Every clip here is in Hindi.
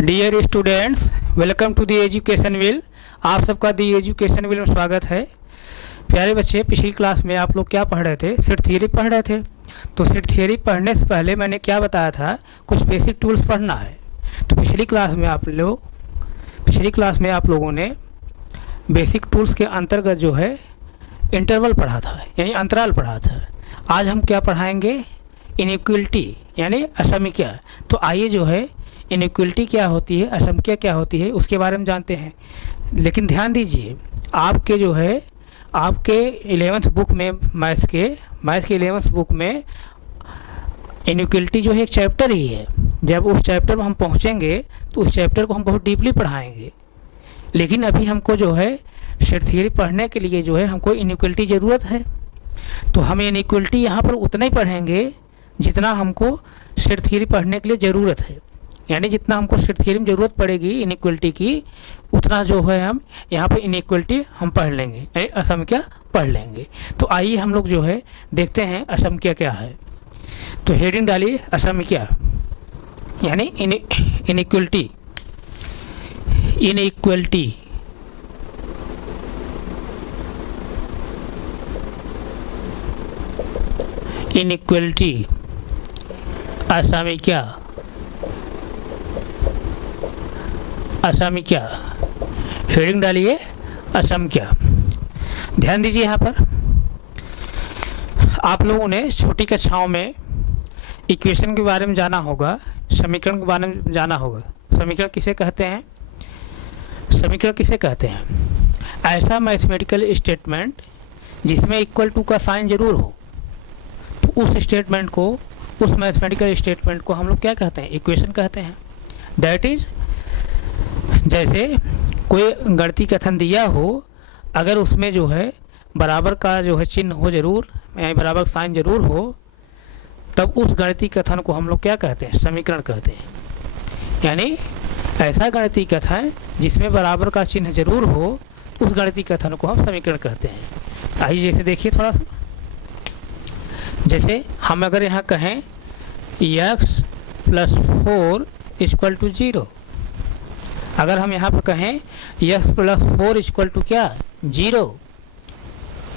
Dear students, welcome to the education wheel. आप सबका दी एजुकेशन व्हील में स्वागत है। प्यारे बच्चे, पिछली क्लास में आप लोग क्या पढ़ रहे थे? सेट थियरी पढ़ रहे थे। तो सेट थियरी पढ़ने से पहले मैंने क्या बताया था? कुछ बेसिक टूल्स पढ़ना है। तो पिछली क्लास में आप लोगों ने बेसिक टूल्स के अंतर्गत जो है इंटरवल पढ़ा था, यानी अंतराल पढ़ा था। आज हम क्या पढ़ाएंगे? इनइक्वलिटी यानी असमख्या। तो आइए जो है इनइक्वलिटी क्या होती है, असमख्या क्या होती है, उसके बारे में जानते हैं। लेकिन ध्यान दीजिए, आपके 11th बुक में मैथ्स के 11th बुक में इनइक्वलिटी जो है एक चैप्टर ही है। जब उस चैप्टर में हम पहुंचेंगे तो उस चैप्टर को हम बहुत डीपली पढ़ाएंगे। लेकिन अभी हमको जो है सेट थियरी पढ़ने के लिए जो है हमको इनइक्वलिटी ज़रूरत है। तो हम इनइक्वलिटी यहाँ पर उतना ही पढ़ेंगे जितना हमको सेट थियरी पढ़ने के लिए ज़रूरत है। यानी जितना हमको सेट थियरी में ज़रूरत पड़ेगी इनइक्वलिटी की, उतना जो है हम यहाँ पर इनइक्वलिटी हम पढ़ लेंगे, यानी असमख्या पढ़ लेंगे। तो आइए हम लोग जो है देखते हैं असमख्या क्या है। तो हेडिंग डालिए असमख्या यानी इनइक्वलिटी। इनइक्वलिटी असमख्या हेडिंग डालिए असमख्या। ध्यान दीजिए, यहाँ पर आप लोगों ने छोटी कक्षाओं में इक्वेशन के बारे में जाना होगा, समीकरण के बारे में जाना होगा। समीकरण किसे कहते हैं? ऐसा मैथमेटिकल स्टेटमेंट जिसमें इक्वल टू का साइन जरूर हो, तो उस मैथमेटिकल स्टेटमेंट को हम लोग क्या कहते हैं? इक्वेशन कहते हैं। दैट इज, जैसे कोई गणितीय कथन दिया हो, अगर उसमें जो है बराबर का जो है चिन्ह हो जरूर, यानी बराबर साइन जरूर हो, तब उस गणितीय कथन को हम लोग क्या कहते हैं? समीकरण कहते हैं। यानी ऐसा गणितीय कथन जिसमें बराबर का चिन्ह जरूर हो, उस गणितीय कथन को हम समीकरण कहते हैं। आइए जैसे देखिए थोड़ा सा, जैसे हम अगर यहाँ कहें x + 4 = 0, अगर हम यहाँ पर कहें x + 4 = क्या? 0,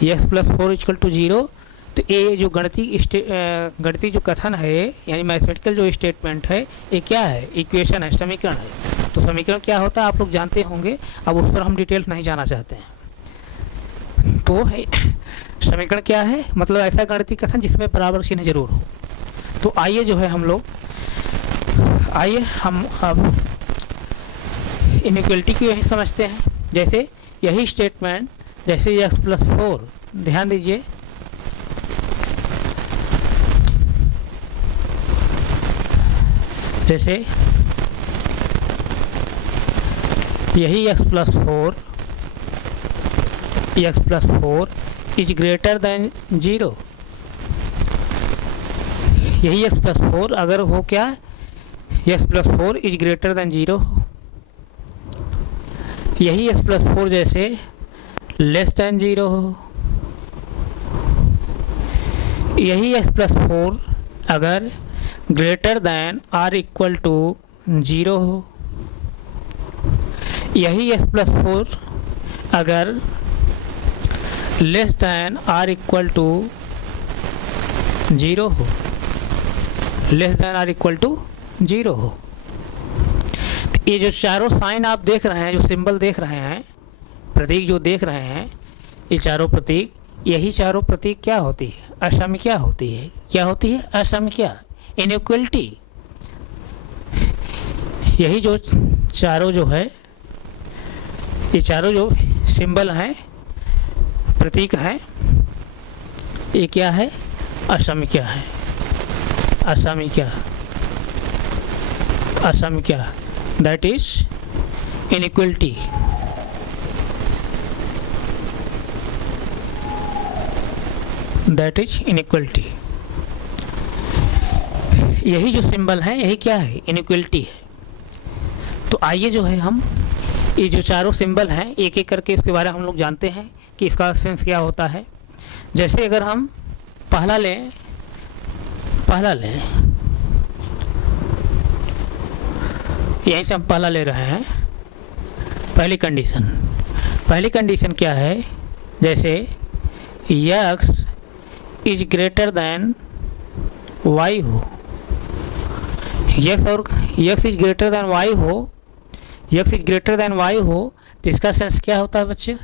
x + 4 = 0, तो ये जो गणितीय जो कथन है, यानी मैथमेटिकल जो स्टेटमेंट है, ये क्या है? इक्वेशन है, समीकरण है। तो समीकरण क्या होता है आप लोग जानते होंगे, अब उस पर हम डिटेल्स नहीं जाना चाहते हैं। तो समीकरण क्या है? मतलब ऐसा गणितीय कथन जिसमें बराबर चिन्ह जरूर हो। तो आइए जो है हम अब इनइक्वलिटी को यही समझते हैं। जैसे यही स्टेटमेंट, जैसे x + 4, ध्यान दीजिए, जैसे यही x + 4 = 0, यही x + 4 अगर हो क्या? x + 4 = 0 हो। यही x + 4 जैसे <0 हो। यही x + 4 अगर > 0 हो। यही x + 4 अगर < > 0 हो। < 0 हो। ये जो चारों साइन आप देख रहे हैं, जो सिंबल देख रहे हैं, प्रतीक जो देख रहे हैं, ये चारों प्रतीक, यही चारों प्रतीक क्या होती है? असमख्या होती है। क्या होती है? असमख्या, इनइक्वलिटी। यही जो चारों जो है, ये चारों जो सिंबल हैं, प्रतीक हैं, ये क्या है? असमख्या है। असमख्या दैट इज इनइक्वलिटी। यही जो सिंबल है, यही क्या है? इनइक्वलिटी है। तो आइए जो है हम ये जो चारों सिंबल हैं, एक एक करके इसके बारे में हम लोग जानते हैं कि इसका सेंस क्या होता है। जैसे अगर हम पहला लें यहीं से हम पहला ले रहे हैं। पहली कंडीशन क्या है, जैसे x is greater then y हो, x is greater then y हो, तो इसका सेंस क्या होता है बच्चे?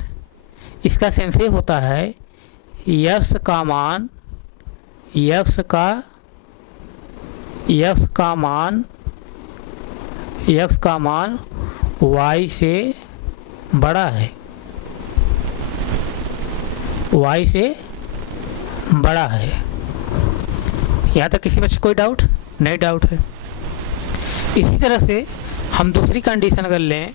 इसका सेंस ये होता है x का मान y से बड़ा है, यहाँ तक किसी बच्चे कोई डाउट नहीं? डाउट है। इसी तरह से हम दूसरी कंडीशन अगर लें,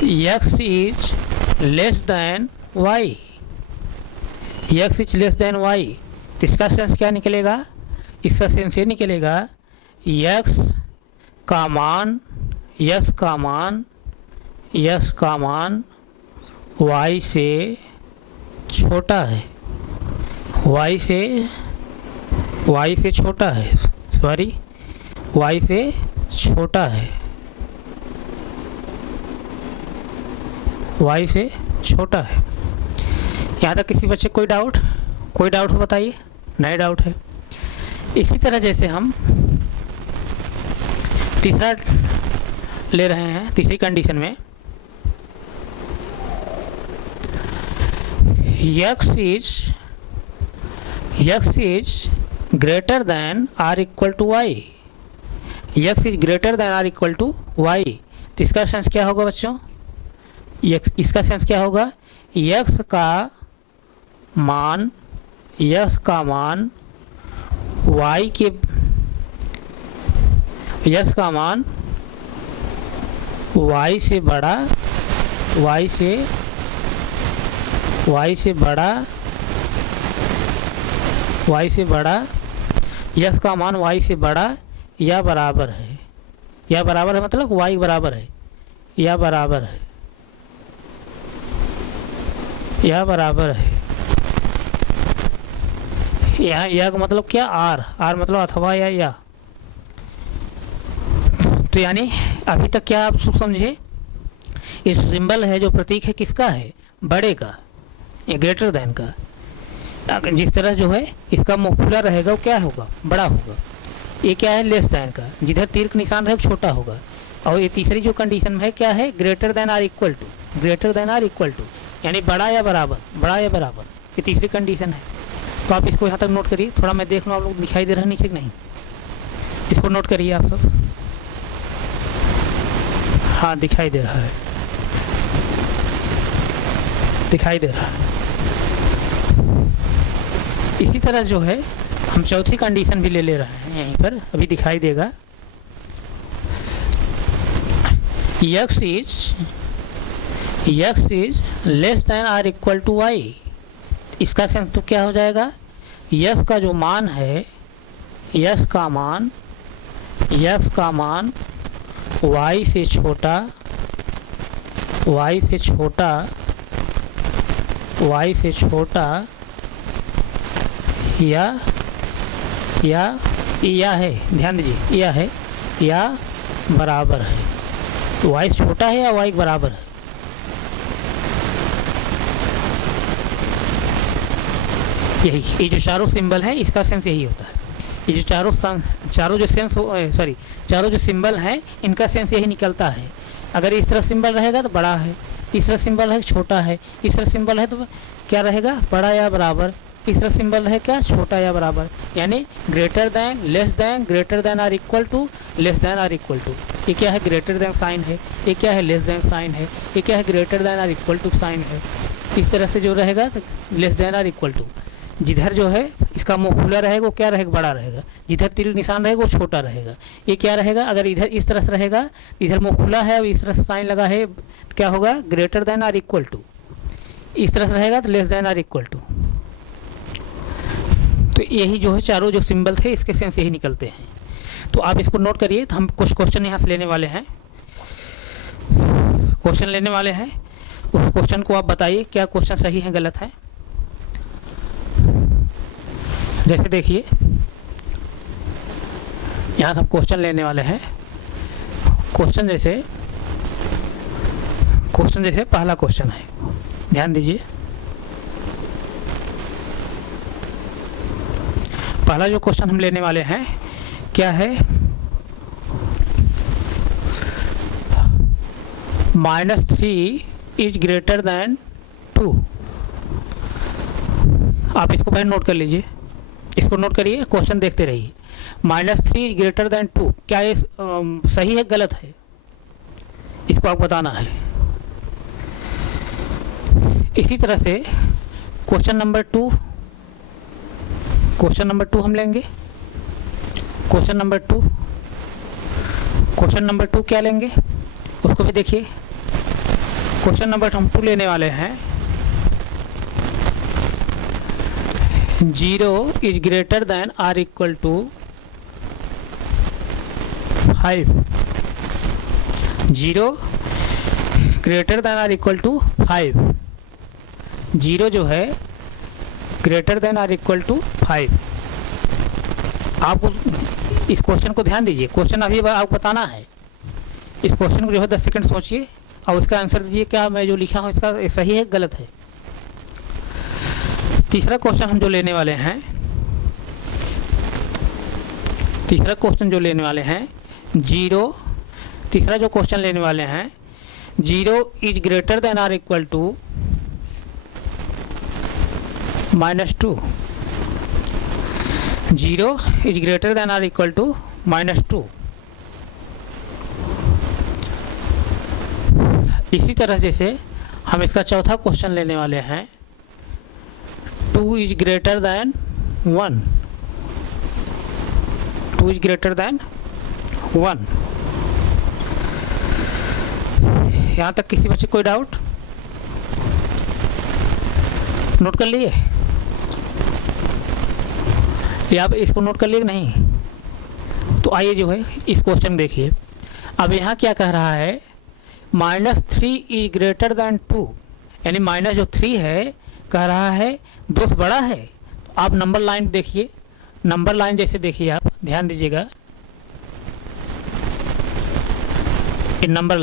x is less then y, तो इसका सेंस क्या निकलेगा? इसका सेंस ये निकलेगा x का मान y से छोटा है, y से छोटा है। यहाँ तक किसी बच्चे कोई डाउट हो बताइए? नहीं डाउट है। इसी तरह जैसे हम तीसरा ले रहे हैं, तीसरी कंडीशन में x is greater than or equal to y, तो इसका सेंस क्या होगा बच्चों? इसका सेंस क्या होगा? x का मान y से बड़ा, x का मान y से बड़ा या बराबर है, मतलब y बराबर है या बराबर है, या का मतलब क्या? आर मतलब अथवा या। तो यानी अभी तक क्या आप समझे? इस सिंबल है जो प्रतीक है किसका है? बड़े का, ये ग्रेटर देन का। जिस तरह जो है इसका मुंह खुला रहेगा वो क्या होगा? बड़ा होगा। ये क्या है? लेस देन का, जिधर तीर का निशान रहेगा छोटा होगा। और ये तीसरी जो कंडीशन में है क्या है? Greater than or equal to, यानी बड़ा या बराबर, ये तीसरी कंडीशन है। तो आप इसको यहाँ तक नोट करिए। थोड़ा मैं देख लूँ आप लोग दिखाई दे रहा है नीचे कि नहीं, इसको नोट करिए आप सब। हाँ दिखाई दे रहा है। इसी तरह जो है हम चौथी कंडीशन भी ले रहे हैं, यहीं पर अभी दिखाई देगा। x is less than or equal to y, इसका सेंस तो क्या हो जाएगा? x का जो मान है, x का मान y से छोटा या है, ध्यान दीजिए, या बराबर है। तो y छोटा है या y बराबर है? यही, ये जो चारों सिंबल है इसका सेंस यही होता है। ये जो चारों जो सिंबल हैं इनका सेंस यही निकलता है। अगर इस तरह सिंबल रहेगा तो बड़ा है, इस तरह सिंबल है छोटा है, इस तरह सिंबल है तो क्या रहेगा? बड़ा या बराबर। इस तरह सिंबल है क्या? छोटा या बराबर। यानी greater than, less than, greater than or equal to, less than or equal to. ये क्या है? ग्रेटर दैन साइन है। ये क्या है? लेस दैन साइन है। ये क्या है? Greater than or equal to sign है। इस तरह से जो रहेगा तो less than or equal to. जिधर जो है इसका मुंह खुला रहेगा वो क्या रहेगा? बड़ा रहेगा। जिधर तीर निशान रहेगा वो छोटा रहेगा। ये क्या रहेगा? अगर इधर इस तरह से रहेगा, इधर मुंह खुला है और इस तरह से साइन लगा है, तो क्या होगा? Greater than or equal to. इस तरह से रहेगा तो less than or equal to. तो यही जो है चारों जो सिंबल थे इसके सेंस यही निकलते हैं। तो आप इसको नोट करिए। तो हम कुछ क्वेश्चन यहाँ से लेने वाले हैं, उस क्वेश्चन को आप बताइए क्या क्वेश्चन सही है गलत है। जैसे देखिए यहाँ से हम क्वेश्चन लेने वाले हैं। क्वेश्चन जैसे पहला क्वेश्चन है, ध्यान दीजिए। पहला जो क्वेश्चन हम लेने वाले हैं क्या है, -3 इज ग्रेटर दैन 2। आप इसको पहले नोट कर लीजिए, इसको नोट करिए, क्वेश्चन देखते रहिए। -3 इज ग्रेटर दैन 2, क्या ये सही है गलत है, इसको आपको बताना है। इसी तरह से क्वेश्चन नंबर 2 हम लेंगे। क्वेश्चन नंबर 2 क्या लेंगे उसको भी देखिए। क्वेश्चन नंबर हम 2 लेने वाले हैं, 0 is greater than or equal to 5। 0 greater than or equal to 5। 0 जो है greater than or equal to 5। आप इस क्वेश्चन को ध्यान दीजिए, क्वेश्चन अभी आपको बताना है। इस क्वेश्चन को जो है 10 सेकंड सोचिए और उसका आंसर दीजिए, क्या मैं जो लिखा हूँ इसका सही है गलत है। तीसरा क्वेश्चन हम जो लेने वाले हैं, तीसरा जो क्वेश्चन लेने वाले हैं 0 is greater than or equal to -2। 0 is greater than or equal to -2। इसी तरह जैसे हम इसका चौथा क्वेश्चन लेने वाले हैं, 2 is greater then 1। 2 is greater then 1। यहाँ तक किसी बच्चे कोई डाउट? नोट कर लिए या आप इसको नोट कर लिए नहीं? तो आइए जो है इस क्वेश्चन देखिए। अब यहाँ क्या कह रहा है, -3 इज ग्रेटर दैन 2, यानी माइनस जो 3 है कह रहा है 2 से बड़ा है। तो आप नंबर लाइन देखिए, नंबर लाइन जैसे देखिए, आप ध्यान दीजिएगा। नंबर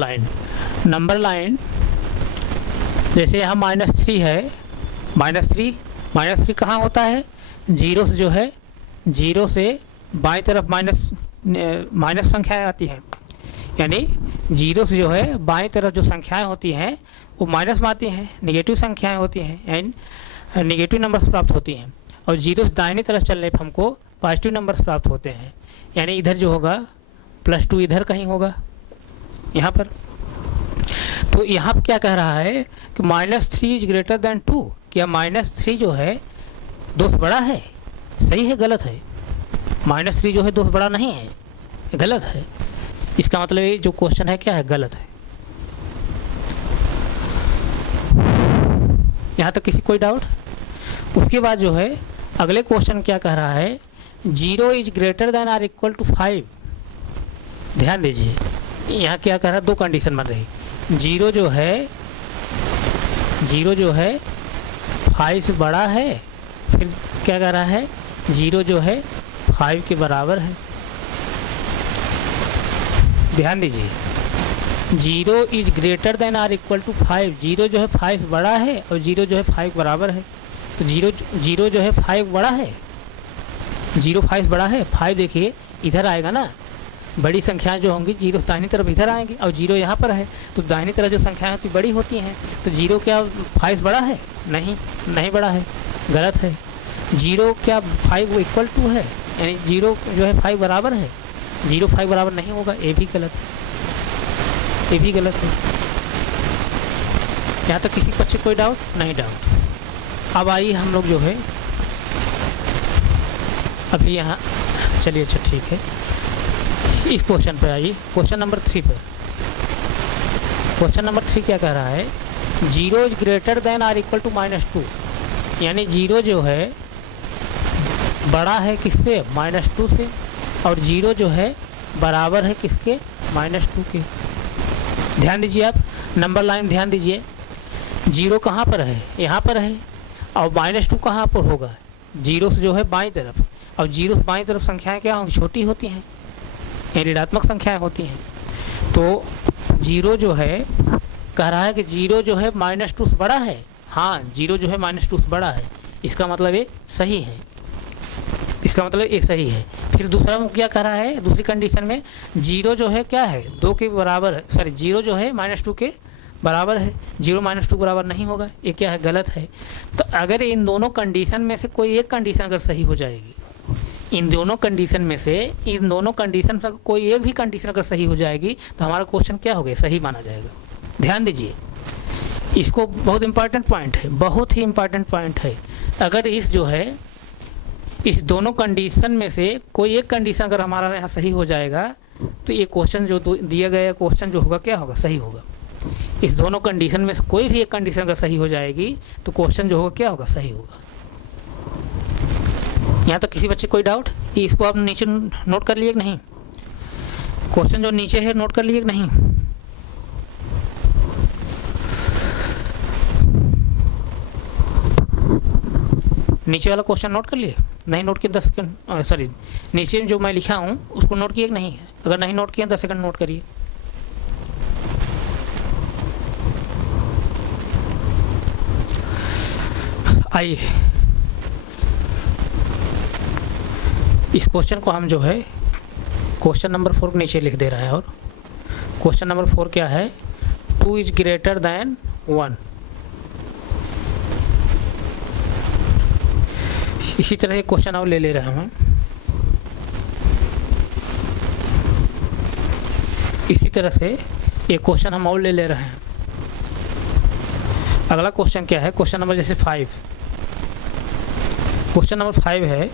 लाइन जैसे यहाँ -3 है, -3 कहाँ होता है, 0 से जो है 0 से बाएं तरफ माइनस संख्याएं आती हैं, यानी 0 से जो है बाएं तरफ जो संख्याएं होती हैं वो माइनस में आती हैं, नेगेटिव संख्याएं होती हैं, यानी नेगेटिव नंबर्स प्राप्त होती हैं। और 0 से दाहिनी तरफ चलने पर हमको पॉजिटिव नंबर्स प्राप्त होते हैं, यानी इधर जो होगा +2 इधर कहीं होगा यहाँ पर। तो यहाँ पर क्या कह रहा है कि -3 इज ग्रेटर दैन 2, क्या -3 जो है 2 से बड़ा है, सही है गलत है? -3 जो है 2 से बड़ा नहीं है, गलत है। इसका मतलब ये जो क्वेश्चन है क्या है, गलत है। यहाँ तक किसी कोई डाउट? उसके बाद जो है अगले क्वेश्चन क्या कह रहा है, 0 is greater than or equal to 5। ध्यान दीजिए, यहाँ क्या कह रहा है, 2 कंडीशन बन रही। 0 जो है 5 से बड़ा है, फिर क्या कह रहा है 0 जो है 5 के बराबर है। ध्यान दीजिए, 0 is greater than or equal to 5। 0 जो है 5 से बड़ा है और 0 जो है 5 के बराबर है। तो 0 जो है 5 बड़ा है, 0 5 से बड़ा है, 5 देखिए इधर आएगा ना, बड़ी संख्याएं जो होंगी 0 से दाहिनी तरफ इधर आएंगी और 0 यहाँ पर है, तो दाहिनी तरफ जो संख्याएं होती बड़ी होती हैं। तो 0 क्या 5 से बड़ा है? नहीं बड़ा है, गलत है। 0 क्या 5 इक्वल टू है, यानी 0 जो है 5 बराबर है, 0 5 बराबर नहीं होगा, ये भी गलत है, यहाँ तक किसी बच्चे कोई डाउट नहीं? डाउट। अब आइए हम लोग जो है अभी यहाँ चलिए, अच्छा ठीक है, इस क्वेश्चन पर आइए, क्वेश्चन नंबर 3 पर। क्वेश्चन नंबर 3 क्या कह रहा है, 0 is greater than or equal to -2, यानी 0 जो है बड़ा है किससे, -2 से, और 0 जो है बराबर है किसके, -2 के। ध्यान दीजिए, आप नंबर लाइन ध्यान दीजिए, 0 कहाँ पर है, यहाँ पर है, और -2 कहाँ पर होगा, 0 से जो है बाईं तरफ, और 0 से बाईं तरफ संख्याएं क्या होंगी, छोटी होती हैं, ये ऋणात्मक संख्याएं होती हैं। तो 0 जो है कह रहा है कि 0 जो है -2 से बड़ा है। हाँ, 0 जो है -2 से बड़ा है, इसका मतलब ये सही है, इसका मतलब ये सही है। फिर दूसरा क्या कह रहा है, दूसरी कंडीशन में 0 जो है क्या है 2 के बराबर है, सॉरी 0 जो है -2 के बराबर है। 0 -2 बराबर नहीं होगा, ये क्या है, गलत है। तो अगर इन दोनों कंडीशन में से कोई एक कंडीशन अगर सही हो जाएगी, इन दोनों कंडीशन में से इन दोनों कंडीशन से कोई एक भी कंडीशन अगर सही हो जाएगी तो हमारा क्वेश्चन क्या हो गया, सही माना जाएगा। ध्यान दीजिए, इसको बहुत इंपॉर्टेंट पॉइंट है, बहुत ही इंपॉर्टेंट पॉइंट है। अगर इस जो है इस दोनों कंडीशन में से कोई एक कंडीशन अगर हमारा यहाँ सही हो जाएगा तो ये क्वेश्चन जो दिया गया क्वेश्चन जो होगा क्या होगा, सही होगा। इस दोनों कंडीशन में से कोई भी एक कंडीशन अगर सही हो जाएगी तो क्वेश्चन जो होगा क्या होगा, सही होगा। यहाँ तक किसी बच्चे कोई डाउट? इसको आप नीचे नोट कर लिए कि नहीं? क्वेश्चन जो नीचे है नोट कर लिए कि नहीं? नीचे वाला क्वेश्चन नोट कर लिए? नहीं नोट किए 10 सेकंड, सॉरी नीचे जो मैं लिखा हूँ उसको नोट किए कि नहीं? अगर नहीं नोट किए 10 सेकंड नोट करिए। आइए इस क्वेश्चन को हम जो है क्वेश्चन नंबर 4 के नीचे लिख दे रहा है। और क्वेश्चन नंबर 4 क्या है, 2 इज ग्रेटर दैन 1। इसी तरह एक क्वेश्चन और ले रहा हूँ। इसी तरह से एक क्वेश्चन हम और ले रहे हैं। अगला क्वेश्चन क्या है, क्वेश्चन नंबर जैसे 5, क्वेश्चन नंबर 5 है,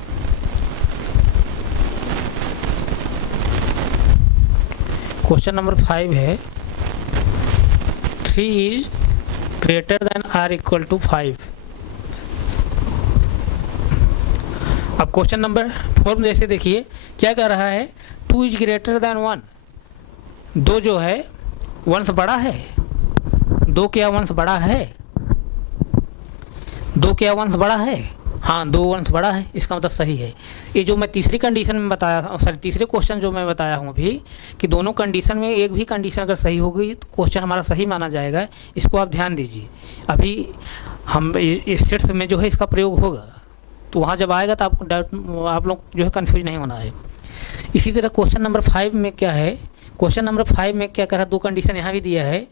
क्वेश्चन नंबर 5 है 3 is greater than or equal to 5। अब क्वेश्चन नंबर 4 में जैसे देखिए क्या कर रहा है, 2 इज ग्रेटर दैन 1। 2 जो है 1 से बड़ा है। 2 क्या 1 से बड़ा है? 2 क्या 1 से बड़ा है? हाँ, 2 1 से बड़ा है, इसका मतलब सही है। ये जो मैं तीसरी कंडीशन में बताया, सॉरी तीसरे क्वेश्चन जो मैं बताया हूँ अभी कि दोनों कंडीशन में एक भी कंडीशन अगर सही होगी तो क्वेश्चन हमारा सही माना जाएगा। इसको आप ध्यान दीजिए। अभी हम इस सेट्स में जो है इसका प्रयोग होगा, तो वहाँ जब आएगा तो आपको डाउट, आप लोग जो है कन्फ्यूज नहीं होना है। इसी तरह क्वेश्चन नंबर 5 में क्या है, क्वेश्चन नंबर 5 में क्या कर रहा है, 2 कंडीशन यहाँ भी दिया है,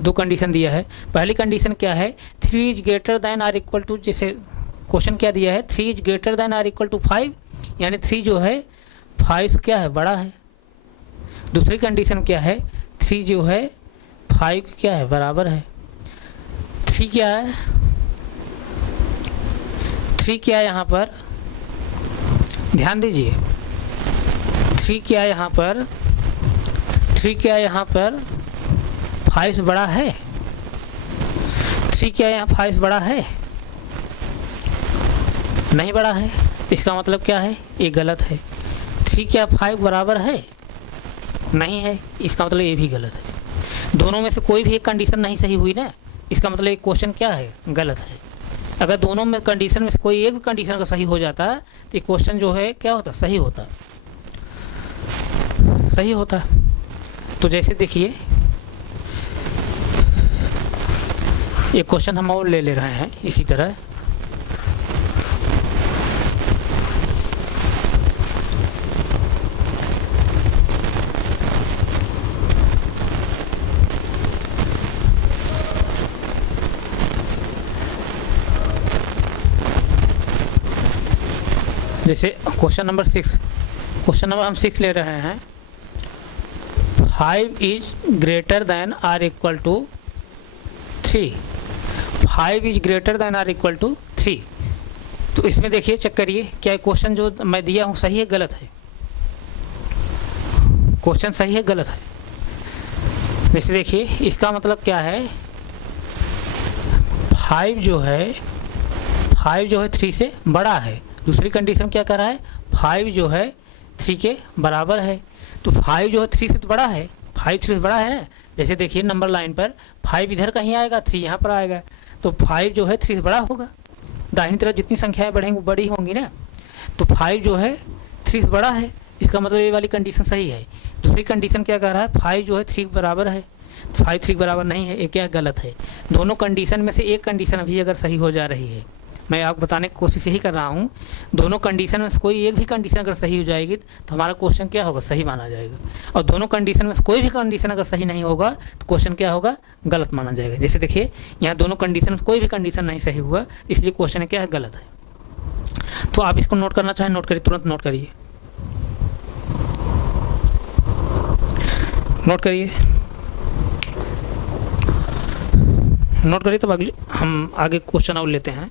2 कंडीशन दिया है। पहली कंडीशन क्या है, 3 is greater than or equal to, जैसे क्वेश्चन क्या दिया है, 3 is greater than or equal to 5, यानी 3 जो है 5 से क्या है, बड़ा है। दूसरी कंडीशन क्या है, 3 जो है 5 क्या है, बराबर है। 3 क्या है, 3 क्या है यहाँ पर, ध्यान दीजिए, 3 क्या है यहाँ पर, 3 क्या है यहाँ पर, 5 से बड़ा है। 3 क्या है यहाँ 5 से बड़ा है? नहीं बड़ा है, इसका मतलब क्या है, ये गलत है। 3 क्या 5 बराबर है? नहीं है, इसका मतलब ये भी गलत है। दोनों में से कोई भी एक कंडीशन नहीं सही हुई ना, इसका मतलब ये क्वेश्चन क्या है, गलत है। अगर दोनों में कंडीशन में से कोई एक भी कंडीशन अगर सही हो जाता तो ये क्वेश्चन जो है क्या होता, सही होता, सही होता। तो जैसे देखिए ये क्वेश्चन हम और ले रहे हैं इसी तरह। जैसे क्वेश्चन नंबर 6, क्वेश्चन नंबर हम 6 ले रहे हैं, 5 is greater than or equal to 3। 5 is greater than or equal to 3। तो इसमें देखिए चेक करिए क्या क्वेश्चन जो मैं दिया हूँ सही है गलत है, क्वेश्चन सही है गलत है। जैसे देखिए इसका मतलब क्या है, 5 जो है 3 से बड़ा है। दूसरी कंडीशन क्या कर रहा है, 5 जो है 3 के बराबर है। तो 5 जो है 3 से तो बड़ा है, 5 3 से बड़ा है ना। जैसे देखिए नंबर लाइन पर 5 इधर कहीं आएगा, 3 यहाँ पर आएगा, तो 5 जो है 3 से बड़ा होगा। दाहिनी तरफ जितनी संख्याएं बढ़ेंगी वो बड़ी होंगी ना, तो 5 जो है 3 से बड़ा है, इसका मतलब ये वाली कंडीशन सही है। दूसरी कंडीशन क्या कह रहा है, 5 जो है 3 के बराबर है, 5 3 के बराबर नहीं है, ये क्या गलत है। दोनों कंडीशन में से एक कंडीशन अभी अगर सही हो जा रही है, मैं आपको बताने की कोशिश यही कर रहा हूँ, दोनों कंडीशन में से कोई एक भी कंडीशन अगर सही हो जाएगी तो हमारा क्वेश्चन क्या होगा, सही माना जाएगा। और दोनों कंडीशन में से कोई भी कंडीशन अगर सही नहीं होगा तो क्वेश्चन क्या होगा, गलत माना जाएगा। जैसे देखिए यहाँ दोनों कंडीशन में कोई भी कंडीशन नहीं सही हुआ, इसलिए क्वेश्चन क्या है, गलत है। तो आप इसको नोट करना चाहें नोट करिए, तुरंत नोट करिए, नोट करिए, नोट करिए। तब अगले हम आगे क्वेश्चन और लेते हैं।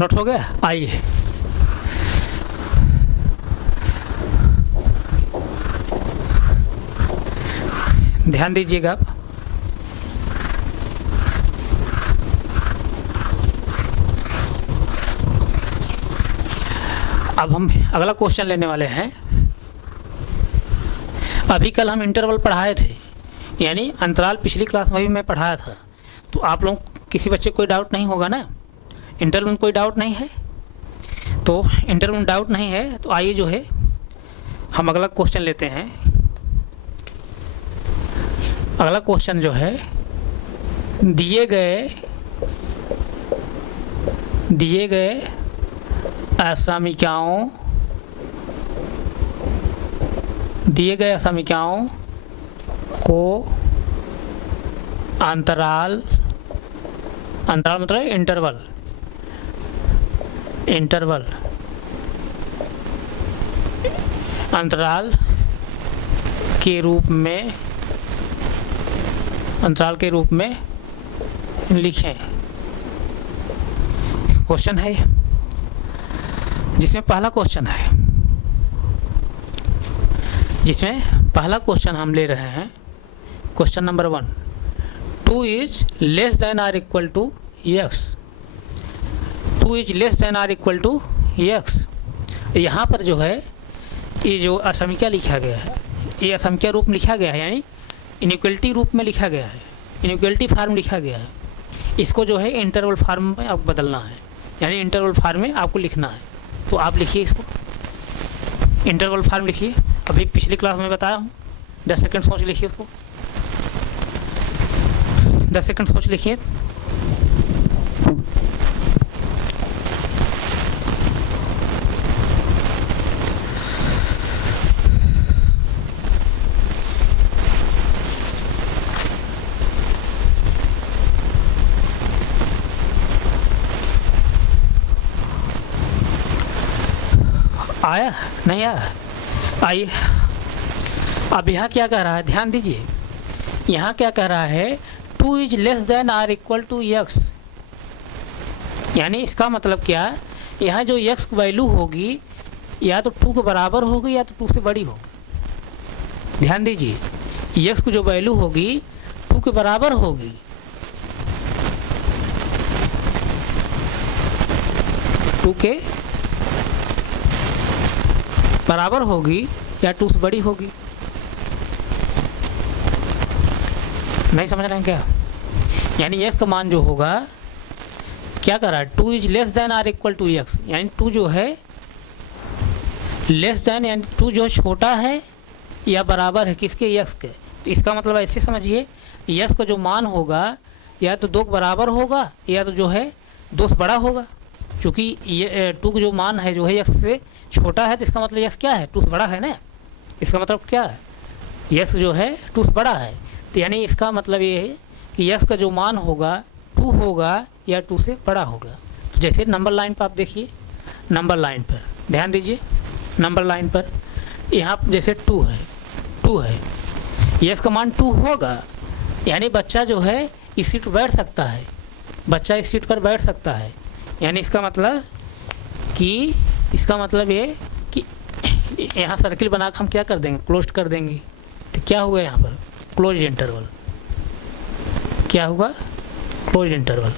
नोट हो गया, आइए ध्यान दीजिएगा आप। अब हम अगला क्वेश्चन लेने वाले हैं। अभी कल हम इंटरवल पढ़ाए थे, यानी अंतराल पिछली क्लास में भी मैं पढ़ाया था। तो आप लोग किसी बच्चे को कोई डाउट नहीं होगा ना, इंटरवल में कोई डाउट नहीं है। तो इंटरवल में डाउट नहीं है तो आइए जो है हम अगला क्वेश्चन लेते हैं। अगला क्वेश्चन जो है, दिए गए असमीकरणों को अंतराल मतलब इंटरवल अंतराल के रूप में लिखें। क्वेश्चन है जिसमें पहला क्वेश्चन हम ले रहे हैं। Question number 1, 2 is less than or equal to x। 2 is less than or equal to x। यहाँ पर जो है ये जो असमीकरण लिखा गया है, ये असमीकरण रूप में लिखा गया है, यानी इनइक्वलिटी रूप में लिखा गया है, इनइक्वलिटी फार्म लिखा गया है। इसको जो है इंटरवल फार्म में आपको बदलना है, यानी इंटरवल फार्म में आपको लिखना है। तो आप लिखिए, इसको इंटरवल फार्म लिखिए। अभी पिछली क्लास में बताया हूँ, 10 सेकंड सोच लिखिए, उसको 10 सेकंड सोच लिखिए। आया नहीं आया, आइए। अब यहाँ क्या कह रहा है, ध्यान दीजिए। यहाँ क्या कह रहा है, 2 is less than or equal to x। यानी इसका मतलब क्या, यहाँ जो x की वैल्यू होगी या तो 2 के बराबर होगी या तो 2 से बड़ी होगी। ध्यान दीजिए, x की जो वैल्यू होगी 2 के बराबर होगी, 2 के बराबर होगी या 2 से बड़ी होगी। नहीं समझ रहे हैं क्या? यानी x का मान जो होगा, क्या कर रहा है, 2 is less than or equal to x। यानी 2 जो है लेस देन, यानी 2 जो छोटा है या बराबर है किसके, x के। तो इसका मतलब ऐसे समझिए, x का जो मान होगा या तो 2 के बराबर होगा या तो जो है 2 से बड़ा होगा। क्योंकि ये 2 का जो मान है जो है x से छोटा है, तो इसका मतलब x क्या है, 2 से बड़ा है ना। इसका मतलब क्या है, x जो है 2 से बड़ा है। तो यानी इसका मतलब ये है कि x का जो मान होगा 2 होगा या 2 से बड़ा होगा। तो जैसे नंबर लाइन पर आप देखिए, नंबर लाइन पर ध्यान दीजिए, नंबर लाइन पर यहाँ जैसे 2 है, x का मान 2 होगा, यानी बच्चा जो है इस सीट पर बैठ सकता है, बच्चा इस सीट पर बैठ सकता है। यानी इसका मतलब ये कि यहाँ सर्किल बनाकर हम क्या कर देंगे, क्लोज कर देंगे। तो क्या हुआ यहाँ पर, क्लोज इंटरवल। क्या होगा, क्लोज इंटरवल।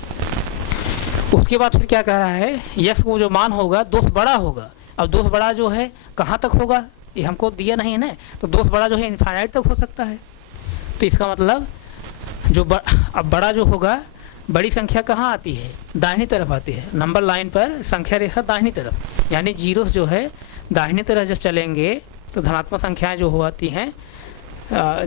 उसके बाद फिर क्या कह रहा है, यस को जो मान होगा दोष बड़ा होगा। अब दोष बड़ा जो है कहाँ तक होगा, ये हमको दिया नहीं है ना, तो दोष बड़ा जो है इनफाइनाइट तक हो सकता है। तो इसका मतलब जो अब बड़ा जो होगा, बड़ी संख्या कहाँ आती है, दाहिनी तरफ आती है। नंबर लाइन पर संख्या रेखा दाहिनी तरफ, यानी जीरो जो है दाहिनी तरफ जब चलेंगे तो धनात्मक संख्याएं जो हो आती हैं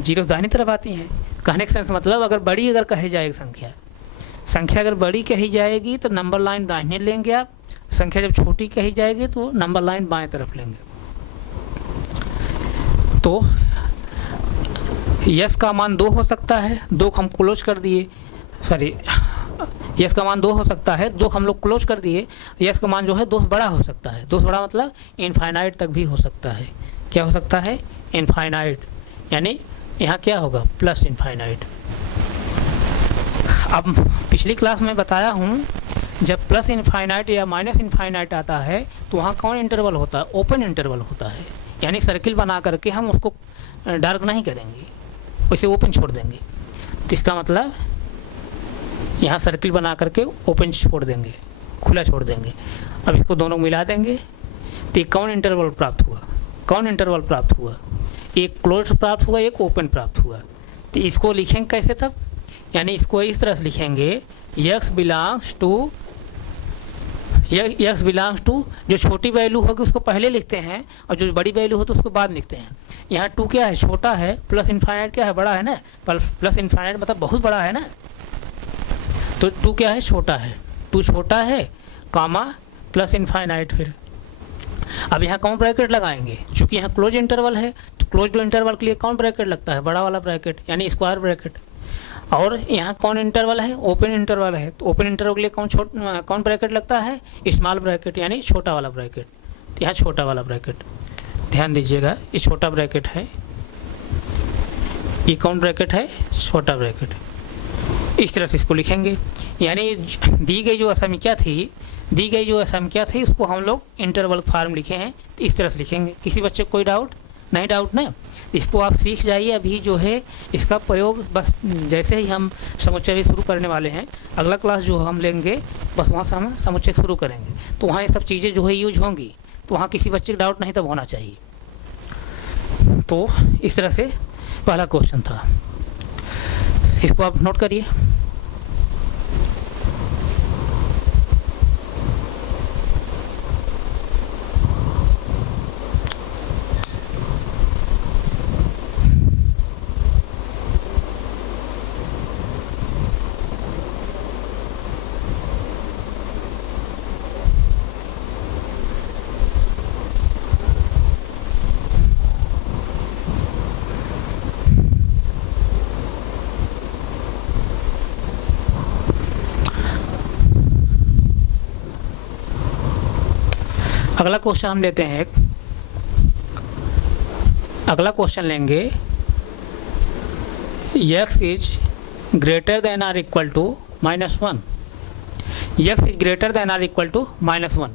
जीरो दाहिनी तरफ आती हैं। कहने का सेंस मतलब अगर बड़ी अगर कही जाएगी संख्या अगर बड़ी कही जाएगी तो नंबर लाइन दाहिने लेंगे आप, संख्या जब छोटी कही जाएगी तो नंबर लाइन बाएं तरफ लेंगे। तो यस का मान 2 हो सकता है, 2 हम क्लोज कर दिए, सॉरी यस का मान 2 हो सकता है, 2 हम लोग क्लोज कर दिए। यस का मान जो है 2 से बड़ा हो सकता है, 2 से बड़ा मतलब इनफाइनाइट तक भी हो सकता है। क्या हो सकता है, इनफाइनाइट, यानी यहाँ क्या होगा प्लस इनफाइनाइट। अब पिछली क्लास में बताया हूँ जब प्लस इनफाइनाइट या माइनस इनफाइनाइट आता है तो वहाँ कौन इंटरवल होता है, ओपन इंटरवल होता है। यानी सर्किल बना करके हम उसको डार्क नहीं करेंगे, उसे ओपन छोड़ देंगे। तो इसका मतलब यहाँ सर्किल बना करके ओपन छोड़ देंगे, खुला छोड़ देंगे। अब इसको दोनों मिला देंगे तो एक कौन इंटरवल प्राप्त हुआ, कौन इंटरवल प्राप्त हुआ, एक क्लोज प्राप्त हुआ, एक ओपन प्राप्त हुआ। तो इसको लिखेंगे कैसे तब, यानी इसको इस तरह से लिखेंगे x बिलोंग्स टू जो छोटी वैल्यू होगी उसको पहले लिखते हैं और जो बड़ी वैल्यू हो तो उसको बाद लिखते हैं। यहाँ 2 क्या है, छोटा है, प्लस इनफाइनाइट क्या है, बड़ा है ना, प्लस इनफाइनाइट मतलब बहुत बड़ा है ना, तो 2 क्या है, छोटा है, 2 छोटा है कामा प्लस इनफाइनाइट। फिर अब यहाँ कौन ब्रैकेट लगाएंगे, चूँकि यहाँ क्लोज इंटरवल है तो क्लोज इंटरवल के लिए कौन ब्रैकेट लगता है, बड़ा वाला ब्रैकेट यानी स्क्वायर ब्रैकेट। और यहाँ कौन इंटरवल है, ओपन इंटरवल है, तो ओपन इंटरवल के लिए कौन ब्रैकेट लगता है, स्मॉल ब्रैकेट यानी छोटा वाला ब्रैकेट। तो यहाँ छोटा वाला ब्रैकेट, ध्यान दीजिएगा ये छोटा ब्रैकेट है, ये कौन ब्रैकेट है, छोटा ब्रैकेट। इस तरह से इसको लिखेंगे। यानी दी गई जो असंख्या थी उसको हम लोग इंटरवल फार्म लिखे हैं, तो इस तरह से लिखेंगे। किसी बच्चे को कोई डाउट ना, इसको आप सीख जाइए। अभी जो है इसका प्रयोग बस जैसे ही हम समुच्चय शुरू करने वाले हैं, अगला क्लास जो हम लेंगे बस वहाँ से हम समुच्चय शुरू करेंगे, तो वहाँ ये सब चीज़ें जो है यूज होंगी, तो वहाँ किसी बच्चे को डाउट नहीं तब होना चाहिए। तो इस तरह से पहला क्वेश्चन था, इसको आप नोट करिए। अगला क्वेश्चन हम लेते हैं, अगला क्वेश्चन लेंगे x is greater than or equal to -1, x is greater than or equal to -1।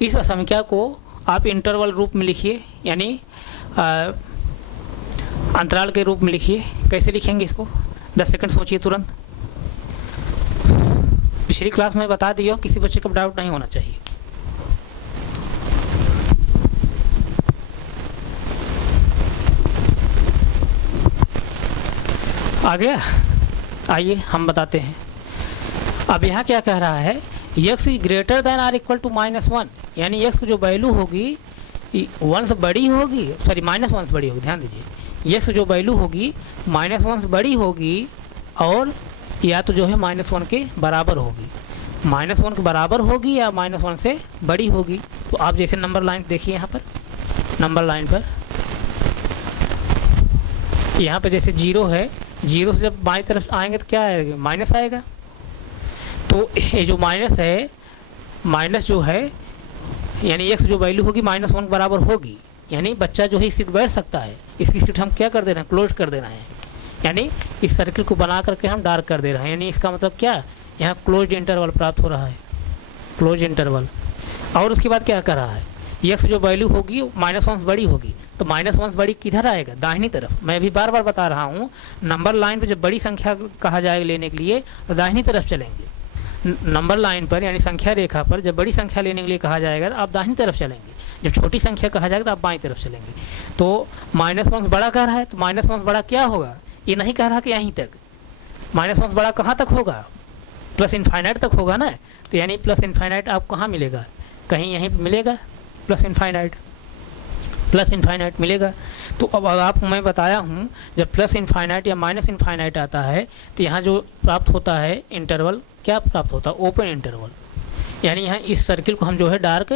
इस असंख्या को आप इंटरवल रूप में लिखिए, यानी अंतराल के रूप में लिखिए। कैसे लिखेंगे इसको, 10 सेकंड सोचिए तुरंत। पिछली क्लास में बता दिया, किसी बच्चे को डाउट नहीं होना चाहिए। आ गया, आइए हम बताते हैं। अब यहाँ क्या कह रहा है, x is greater than or equal to -1, यानी x की जो वैल्यू होगी 1 से बड़ी होगी, सॉरी -1 से बड़ी होगी, ध्यान दीजिए। x जो वैल्यू होगी -1 से बड़ी होगी और या तो जो है -1 के बराबर होगी, -1 के बराबर होगी या -1 से बड़ी होगी। तो आप जैसे नंबर लाइन देखिए, यहाँ पर नंबर लाइन पर यहाँ पर जैसे 0 है, 0 से जब बाएं तरफ आएंगे तो क्या आएगा, माइनस आएगा। तो ये जो माइनस है, माइनस जो है यानी x जो वैल्यू होगी -1 के बराबर होगी, यानी बच्चा जो है इस सीट बैठ सकता है। इसकी सीट हम क्या कर दे रहे हैं, क्लोज कर देना है, यानी इस सर्किल को बना करके हम डार्क कर दे रहे हैं। यानी इसका मतलब क्या, यहाँ क्लोज इंटरवल प्राप्त हो रहा है, क्लोज इंटरवल। और उसके बाद क्या कर रहा है, x जो वैल्यू होगी -1 से बड़ी होगी, तो -1 से बड़ी किधर आएगा, दाहिनी तरफ। मैं अभी बार बार बता रहा हूँ, नंबर लाइन पे जब बड़ी संख्या कहा जाएगा लेने के लिए तो दाहिनी तरफ चलेंगे। नंबर लाइन पर यानी संख्या रेखा पर जब बड़ी संख्या लेने के लिए कहा जाएगा तो आप दाहिनी तरफ चलेंगे, जब छोटी संख्या कहा जाएगा तो आप बाईं तरफ चलेंगे। तो -1 बड़ा कह रहा है तो -1 बड़ा क्या होगा, ये नहीं कह रहा कि यहीं तक, -1 बड़ा कहाँ तक होगा, प्लस इनफाइनाइट तक होगा ना। तो यानी प्लस इनफाइनाइट आपको कहाँ मिलेगा, कहीं यहीं पर मिलेगा प्लस इनफाइनाइट मिलेगा। तो अब आपको मैं बताया हूँ जब प्लस इनफाइनाइट या माइनस इनफाइनाइट आता है तो यहाँ जो प्राप्त होता है इंटरवल, क्या प्राप्त होता है, ओपन इंटरवल। यानी यहाँ इस सर्किल को हम जो है डार्क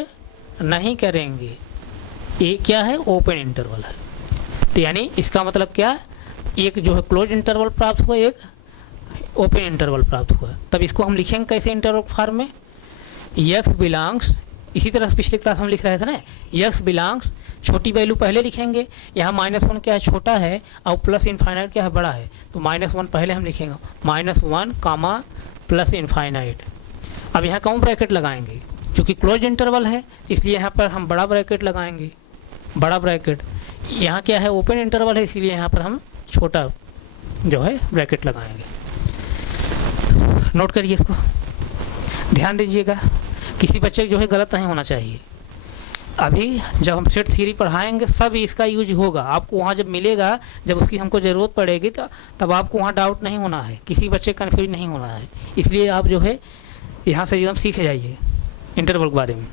नहीं करेंगे, ये क्या है, ओपन इंटरवल है। तो यानी इसका मतलब क्या, एक जो है क्लोज इंटरवल प्राप्त हुआ, एक ओपन इंटरवल प्राप्त हुआ। तब इसको हम लिखेंगे कैसे इंटरवल फॉर्म में, x बिलोंग्स, इसी तरह पिछले क्लास में लिख रहे थे ना, x बिलोंग्स, छोटी वैल्यू पहले लिखेंगे, यहाँ -1 क्या है, छोटा है, और प्लस इनफाइनाइट क्या है, बड़ा है। तो -1 पहले हम लिखेंगे, -1 कामा प्लस इनफाइनाइट। अब यहाँ कौन ब्रैकेट लगाएंगे, चूँकि क्लोज इंटरवल है इसलिए यहाँ पर हम बड़ा ब्रैकेट लगाएंगे, बड़ा ब्रैकेट। यहाँ क्या है, ओपन इंटरवल है इसलिए यहाँ पर हम छोटा जो है ब्रैकेट लगाएंगे। नोट करिए इसको, ध्यान दीजिएगा, किसी बच्चे को जो है गलत नहीं होना चाहिए। अभी जब हम सेट थ्योरी पढ़ाएंगे सब इसका यूज होगा, आपको वहाँ जब मिलेगा, जब उसकी हमको ज़रूरत पड़ेगी तो तब आपको वहाँ डाउट नहीं होना है, किसी बच्चे कन्फ्यूज नहीं होना है। इसलिए आप जो है यहाँ से एकदम सीख जाइए इंटरवल के बारे में।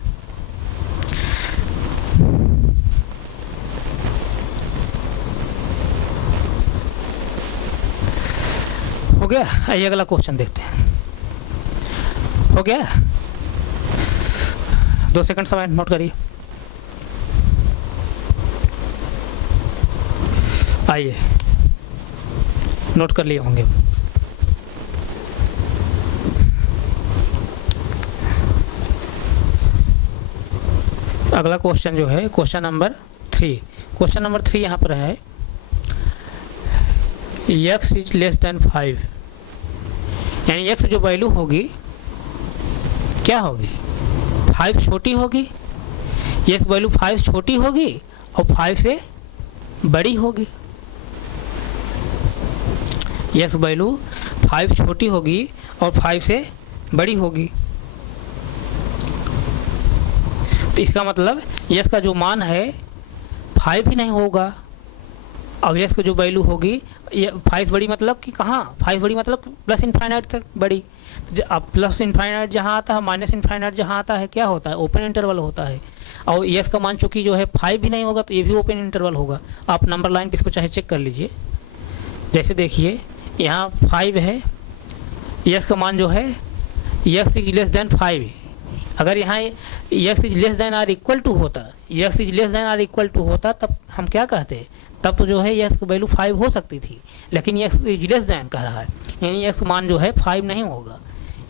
हो गया, आइए अगला क्वेश्चन देखते हैं। हो गया, 2 सेकंड समय नोट करिए। आइए, नोट कर लिए होंगे। अगला क्वेश्चन जो है क्वेश्चन नंबर 3, क्वेश्चन नंबर 3 यहाँ पर है x इज लेस देन 5, यानी x जो वैल्यू होगी क्या होगी, 5 छोटी होगी, x वैल्यू 5 छोटी होगी और 5 से बड़ी होगी। x वैल्यू 5 छोटी होगी और 5 से बड़ी होगी। तो इसका मतलब x का जो मान है 5 ही नहीं होगा, और x का जो वैल्यू होगी 5 बड़ी मतलब कि कहाँ, 5 बड़ी मतलब प्लस इनफाइनाइट तक बड़ी। तो अब प्लस इनफाइनाइट जहाँ आता है, माइनस इनफाइनाइट जहाँ आता है, क्या होता है, ओपन इंटरवल होता है। और x का मान चूँकि जो है 5 भी नहीं होगा तो ये भी ओपन इंटरवल होगा। आप नंबर लाइन पे इसको चाहे चेक कर लीजिए। जैसे देखिए यहाँ 5 है, x का मान जो है x इज लेस देन 5, अगर यहाँ x is less than or equal to होता, x is less than or equal to होता तब हम क्या कहते, तब तो जो है x की वैल्यू 5 हो सकती थी, लेकिन x इज लेस देन कह रहा है, यानी x मान जो है 5 नहीं होगा,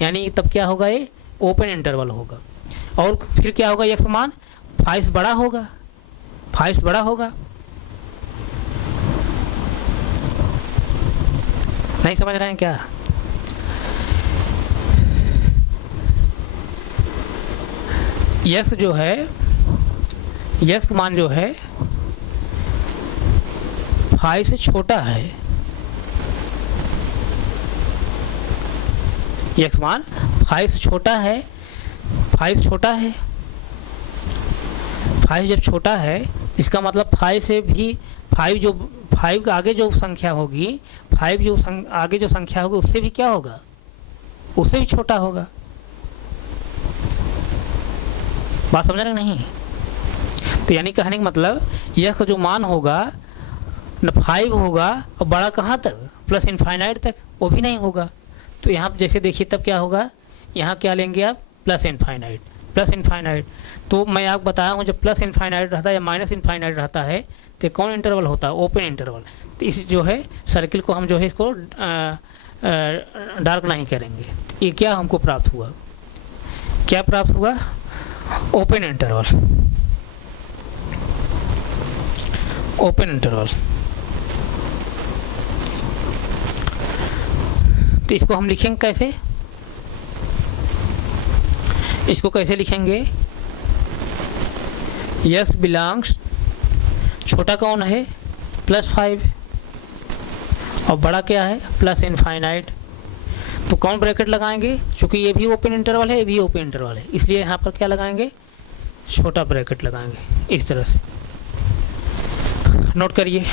यानी तब क्या होगा, ये ओपन इंटरवल होगा। और फिर क्या होगा, x मान 5 से बड़ा होगा, 5 से बड़ा होगा। नहीं समझ रहे हैं क्या, x जो है, x मान जो है 5 से छोटा है, x मान 5 से छोटा है, 5 छोटा है, 5 जब छोटा है इसका मतलब 5 से भी 5 जो 5 के आगे जो संख्या होगी, 5 जो आगे जो संख्या होगी उससे भी क्या होगा, उससे भी छोटा होगा। बात समझ रहे नहीं, तो यानी कहने का मतलब यह का जो मान होगा न 5 होगा और बड़ा कहाँ तक, प्लस इनफाइनाइट तक, वो भी नहीं होगा। तो यहाँ जैसे देखिए तब क्या होगा, यहाँ क्या लेंगे आप, प्लस इनफाइनाइट, प्लस इनफाइनाइट। तो मैं आपको बताया हूँ जब प्लस इनफाइनाइट रहता है या माइनस इनफाइनाइट रहता है तो कौन इंटरवल होता है, ओपन इंटरवल। तो इस जो है सर्किल को हम जो है इसको डार्क नहीं करेंगे। ये क्या हमको प्राप्त हुआ, क्या प्राप्त हुआ, ओपन इंटरवल, ओपन इंटरवल। तो इसको हम लिखेंगे कैसे, इसको कैसे लिखेंगे, x बिलोंग्स, छोटा कौन है, +5 और बड़ा क्या है, प्लस इनफाइनाइट। तो कौन ब्रैकेट लगाएंगे, चूँकि ये भी ओपन इंटरवल है, ये भी ओपन इंटरवल है, इसलिए यहाँ पर क्या लगाएंगे, छोटा ब्रैकेट लगाएंगे इस तरह से। नोट करिए।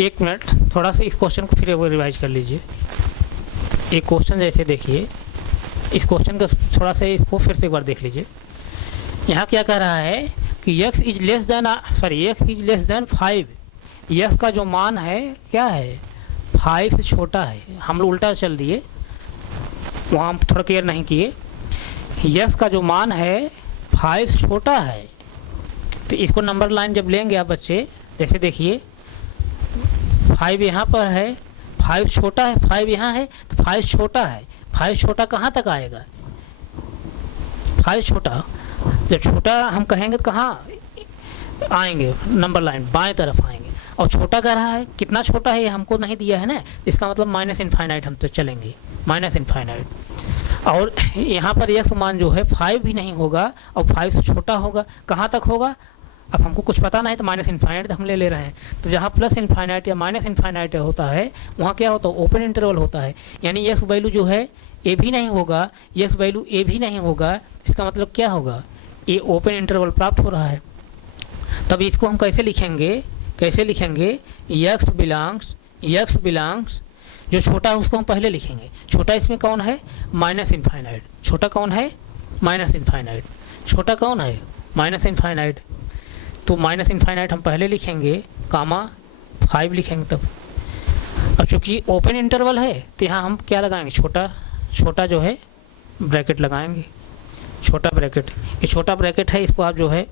एक मिनट, थोड़ा सा इस क्वेश्चन को फिर रिवाइज कर लीजिए। एक क्वेश्चन जैसे देखिए, इस क्वेश्चन का थोड़ा सा इसको फिर से एक बार देख लीजिए। यहाँ क्या कह रहा है कि x is less then x is less then 5। x का जो मान है क्या है, 5 से छोटा है। हम लोग उल्टा चल दिए, वहाँ हम थोड़ा क्लियर नहीं किए। x का जो मान है 5 से छोटा है, तो इसको नंबर लाइन जब लेंगे आप बच्चे, जैसे देखिए 5 यहाँ पर है, 5 छोटा है, 5 यहाँ है, तो 5 छोटा है। 5 छोटा कहाँ तक आएगा, 5 छोटा, जब छोटा हम कहेंगे तो कहाँ आएंगे, नंबर लाइन बाएं तरफ आएंगे। और छोटा कह रहा है, कितना छोटा है ये हमको नहीं दिया है ना, इसका मतलब माइनस इनफाइनाइट हम तो चलेंगे, माइनस इनफाइनाइट। और यहाँ पर x मान जो है 5 भी नहीं होगा और 5 से छोटा होगा, कहाँ तक होगा, अब हमको कुछ पता नहीं तो माइनस इनफाइनाइट हम ले रहे हैं। तो जहाँ प्लस इनफाइनाइट या माइनस इनफाइनाइट होता है वहाँ क्या होता है, ओपन इंटरवल होता है। यानी x वैल्यू जो है ए भी नहीं होगा, x वैल्यू ए भी नहीं होगा, इसका मतलब क्या होगा, ये ओपन इंटरवल प्राप्त हो रहा है। तब इसको हम कैसे लिखेंगे, x बिलोंग्स, जो छोटा है उसको हम पहले लिखेंगे। छोटा इसमें कौन है, माइनस इनफाइनाइट। छोटा कौन है, माइनस इनफाइनाइट। छोटा कौन है, माइनस इनफाइनाइट। तो माइनस इनफाइनाइट हम पहले लिखेंगे, कामा 5 लिखेंगे तब। अब चूँकि ओपन इंटरवल है तो यहाँ हम क्या लगाएंगे, छोटा जो है ब्रैकेट लगाएंगे, छोटा ब्रैकेट। ये छोटा ब्रैकेट है, इसको आप जो है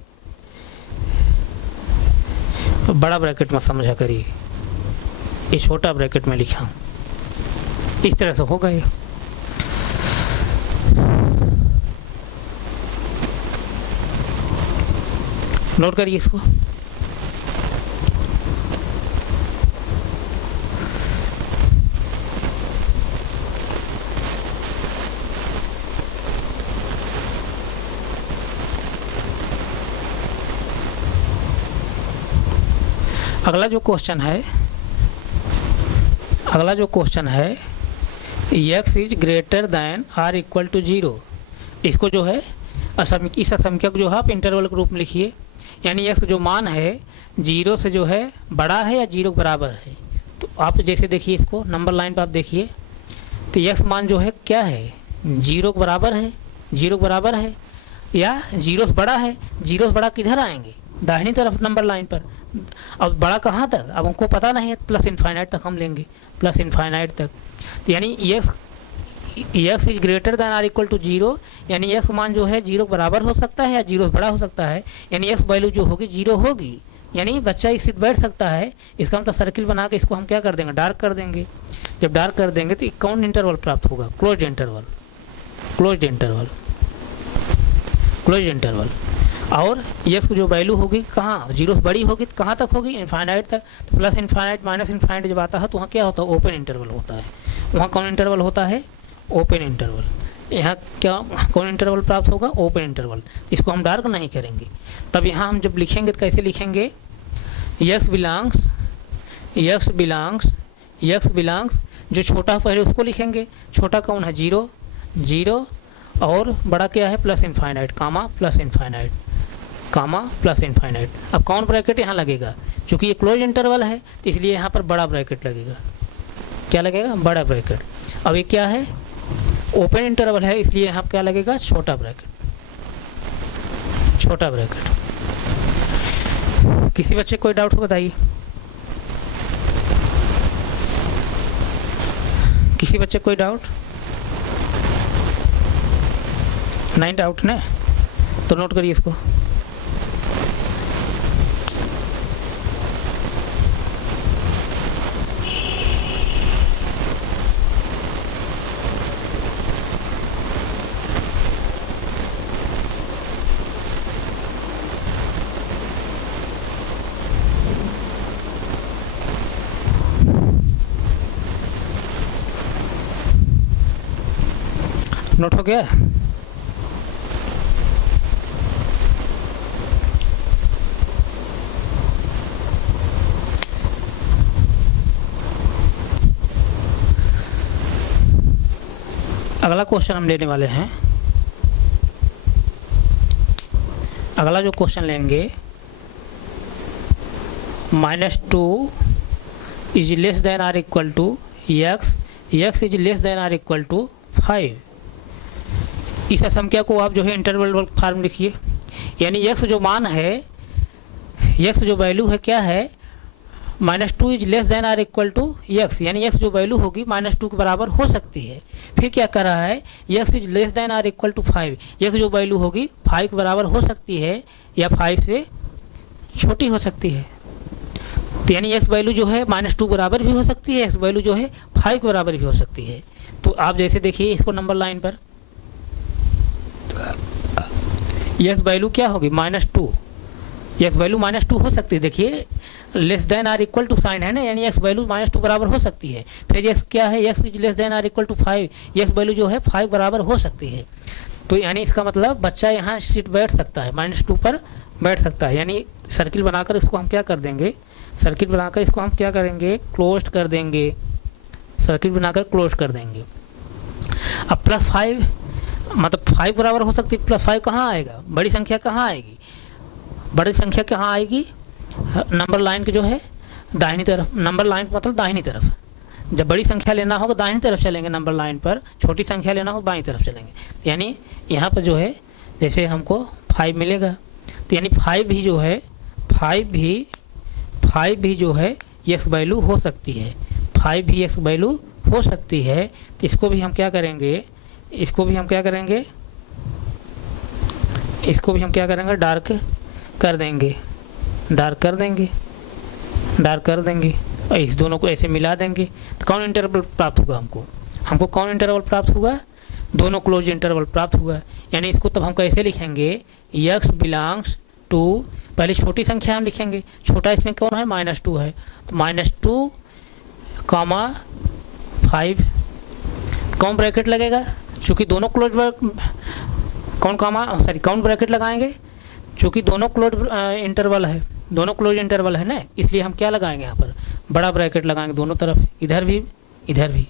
बड़ा ब्रैकेट मत समझा करिए, ये छोटा ब्रैकेट में लिखा हूँ, इस तरह से होगा ये। नोट करिए इसको। अगला जो क्वेश्चन है x is greater than or equal to 0। इसको जो है इस असंख्यक जो है आप इंटरवल के रूप में लिखिए। यानी x जो मान है 0 से जो है बड़ा है या 0 के बराबर है। तो आप जैसे देखिए इसको नंबर लाइन पर आप देखिए, तो x मान जो है क्या है, 0 के बराबर है, 0 के बराबर है या 0 से बड़ा है। 0 से बड़ा किधर आएंगे, दाहिनी तरफ नंबर लाइन पर। अब बड़ा कहाँ तक, अब हमको पता नहीं है, प्लस इनफाइनाइट तक हम लेंगे, प्लस इनफाइनाइट तक। तो यानी x is greater than or equal to 0, यानी x मान जो है 0 के बराबर हो सकता है या 0 से बड़ा हो सकता है। यानी x वैल्यू जो होगी 0 होगी, यानी बच्चा इस सीट बैठ सकता है। इसका मतलब सर्किल बना के इसको हम क्या कर देंगे, डार्क कर देंगे। जब डार्क कर देंगे तो कौन इंटरवल प्राप्त होगा, क्लोज्ड इंटरवल। और x जो वैल्यू होगी कहाँ, 0 से बड़ी होगी तो कहाँ तक होगी, इनफाइनाइट तक। तो प्लस इनफाइनाइट माइनस इनफाइनाइट जब आता है तो वहाँ क्या होता है, ओपन इंटरवल होता है। वहाँ कौन इंटरवल होता है, ओपन इंटरवल। यहाँ क्या कौन इंटरवल प्राप्त होगा, ओपन इंटरवल। इसको हम डार्क नहीं करेंगे। तब यहाँ हम जब लिखेंगे तो कैसे लिखेंगे, x बिलोंग्स, जो छोटा पहले उसको लिखेंगे। छोटा कौन है, 0 और बड़ा क्या है, प्लस इनफाइनाइट, कामा प्लस इनफाइनाइट। अब कौन ब्रैकेट यहाँ लगेगा, चूँकि ये क्लोज इंटरवल है तो इसलिए यहाँ पर बड़ा ब्रैकेट लगेगा। क्या लगेगा, बड़ा ब्रैकेट। अब ये क्या है, ओपन इंटरवल है, इसलिए यहाँ क्या लगेगा, छोटा ब्रैकेट। किसी बच्चे कोई डाउट हो बताइए, किसी बच्चे कोई डाउट नहीं, डाउट ना, तो नोट करिए इसको। नोट हो गया? अगला क्वेश्चन हम लेने वाले हैं। अगला जो क्वेश्चन लेंगे, -2 is less than or equal to x, x is less than or equal to 5। इस असंख्या को आप जो है इंटरवल फॉर्म लिखिए, यानी x जो मान है, x जो वैल्यू है क्या है, -2 is less than or equal to x, यानी x जो वैल्यू होगी -2 के बराबर हो सकती है। फिर क्या कर रहा है, x is less than or equal to 5, x जो वैल्यू होगी 5 के बराबर हो सकती है या 5 से छोटी हो सकती है। तो यानी x वैल्यू जो है -2 बराबर भी हो सकती है, x वैल्यू जो है 5 के बराबर भी हो सकती है। तो आप जैसे देखिए इसको नंबर लाइन पर, x वैल्यू क्या होगी -2, x वैल्यू -2 हो सकती है। देखिए less than or equal to sign है ना, यानी x वैल्यू -2 बराबर हो सकती है। फिर x क्या है, x is less than or equal to 5, x value जो है 5 बराबर हो सकती है। तो यानी इसका मतलब बच्चा यहाँ सीट बैठ सकता है, -2 पर बैठ सकता है। यानी सर्किल बनाकर इसको हम क्या कर देंगे, सर्किट बनाकर इसको हम क्या करेंगे, क्लोज कर देंगे, सर्किट बनाकर क्लोज कर देंगे। अब +5 मतलब 5 बराबर हो सकती है, +5 कहाँ आएगा, बड़ी संख्या कहाँ आएगी, बड़ी संख्या कहाँ आएगी, नंबर लाइन की जो है दाहिनी तरफ, नंबर लाइन मतलब दाहिनी तरफ। जब बड़ी संख्या लेना होगा दाहिनी तरफ चलेंगे नंबर लाइन पर, छोटी संख्या लेना हो बाईं तरफ चलेंगे। यानी यहाँ पर जो है जैसे हमको 5 मिलेगा, तो यानी 5 भी जो है 5 भी जो है x वैल्यू हो सकती है, 5 भी x वैल्यू हो सकती है। तो इसको भी हम क्या करेंगे, इसको भी हम क्या करेंगे, इसको भी हम क्या करेंगे, डार्क कर देंगे, डार्क कर देंगे, डार्क कर देंगे और इस दोनों को ऐसे मिला देंगे। तो कौन इंटरवल प्राप्त होगा हमको, हमको कौन इंटरवल प्राप्त होगा, दोनों क्लोज इंटरवल प्राप्त हुआ। यानी इसको तब हम कैसे लिखेंगे, x बिलोंग्स टू, पहले छोटी संख्या हम लिखेंगे, छोटा इसमें कौन है, -2 है, तो -2, 5, कौन ब्रैकेट लगेगा, चूँकि दोनों क्लोज कौन ब्रैकेट लगाएंगे, चूँकि दोनों क्लोज इंटरवल है, दोनों क्लोज इंटरवल है ना, इसलिए हम क्या लगाएंगे, यहाँ पर बड़ा ब्रैकेट लगाएंगे दोनों तरफ, इधर भी इधर भी।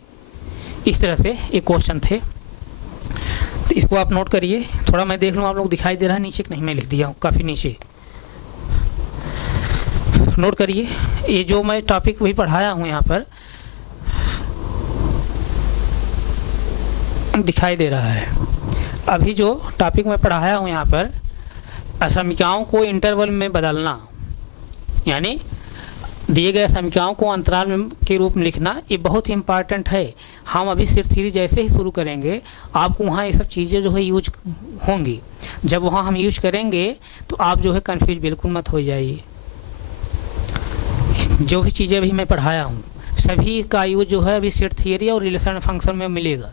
इस तरह से एक क्वेश्चन थे, तो इसको आप नोट करिए। थोड़ा मैं देख लूँ आप लोग दिखाई दे रहा है नीचे कि नहीं, मैं लिख दिया हूँ काफ़ी नीचे, नोट करिए। ये जो मैं टॉपिक भी पढ़ाया हूँ यहाँ पर दिखाई दे रहा है। अभी जो टॉपिक मैं पढ़ाया हूँ यहाँ पर, असमीकाओं को इंटरवल में बदलना, यानी दिए गए समीकरणों को अंतराल में के रूप में लिखना, ये बहुत ही इम्पॉर्टेंट है। हम अभी सिर्फ थ्योरी जैसे ही शुरू करेंगे आपको वहाँ ये सब चीज़ें जो है यूज होंगी। जब वहाँ हम यूज करेंगे तो आप जो है कंफ्यूज बिल्कुल मत हो जाइए। जो भी चीज़ें अभी मैं पढ़ाया हूँ सभी का यूज जो है अभी सेट थियरी और रिलेशन फंक्शन में मिलेगा।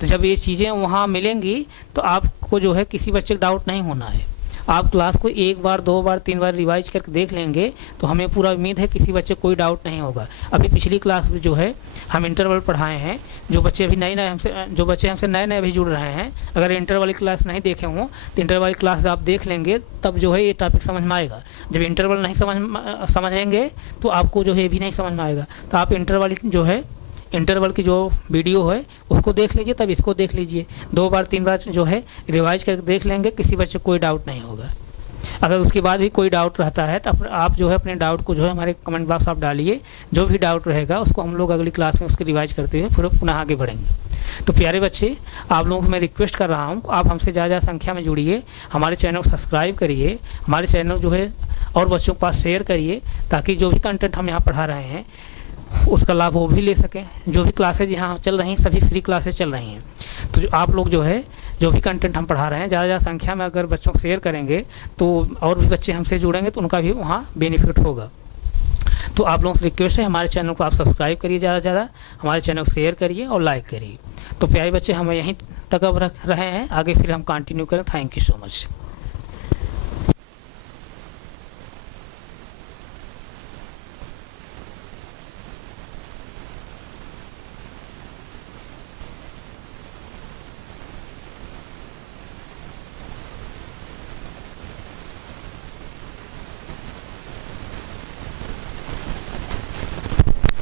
तो जब ये चीज़ें वहाँ मिलेंगी तो आपको जो है किसी बच्चे का डाउट नहीं होना है। आप क्लास को 1 बार 2 बार 3 बार रिवाइज करके देख लेंगे तो हमें पूरा उम्मीद है किसी बच्चे को कोई डाउट नहीं होगा। अभी पिछली क्लास में जो है हम इंटरवल पढ़ाए हैं, जो बच्चे अभी नए हमसे नए अभी जुड़ रहे हैं, अगर इंटरवल वाली क्लास नहीं देखे हों तो इंटरवल वाली क्लास आप देख लेंगे, तब जो है ये टॉपिक समझ में आएगा। जब इंटरवल नहीं समझेंगे तो आपको जो है भी नहीं समझ में आएगा। तो आप इंटरवल की जो वीडियो है उसको देख लीजिए, तब इसको देख लीजिए। 2 बार 3 बार जो है रिवाइज करके देख लेंगे, किसी बच्चे को कोई डाउट नहीं होगा। अगर उसके बाद भी कोई डाउट रहता है तो आप जो है अपने डाउट को जो है हमारे कमेंट बॉक्स आप डालिए। जो भी डाउट रहेगा उसको हम लोग अगली क्लास में उसकी रिवाइज करते हुए फिर पुनः आगे बढ़ेंगे। तो प्यारे बच्चे, आप लोगों को मैं रिक्वेस्ट कर रहा हूँ, आप हमसे ज़्यादा संख्या में जुड़िए, हमारे चैनल को सब्सक्राइब करिए, हमारे चैनल जो है और बच्चों के पास शेयर करिए, ताकि जो भी कंटेंट हम यहाँ पढ़ा रहे हैं उसका लाभ वो भी ले सकें। जो भी क्लासेज यहाँ चल रही हैं सभी फ्री क्लासेज चल रही हैं। तो आप लोग जो है जो भी कंटेंट हम पढ़ा रहे हैं ज़्यादा संख्या में अगर बच्चों को शेयर करेंगे तो और भी बच्चे हमसे जुड़ेंगे तो उनका भी वहाँ बेनिफिट होगा। तो आप लोगों से रिक्वेस्ट है, हमारे चैनल को आप सब्सक्राइब करिए, ज़्यादा से ज़्यादा हमारे चैनल को शेयर करिए और लाइक करिए। तो प्यारे बच्चे, हम यहीं तक अब रख रहे हैं, आगे फिर हम कंटिन्यू करें। Thank you so much.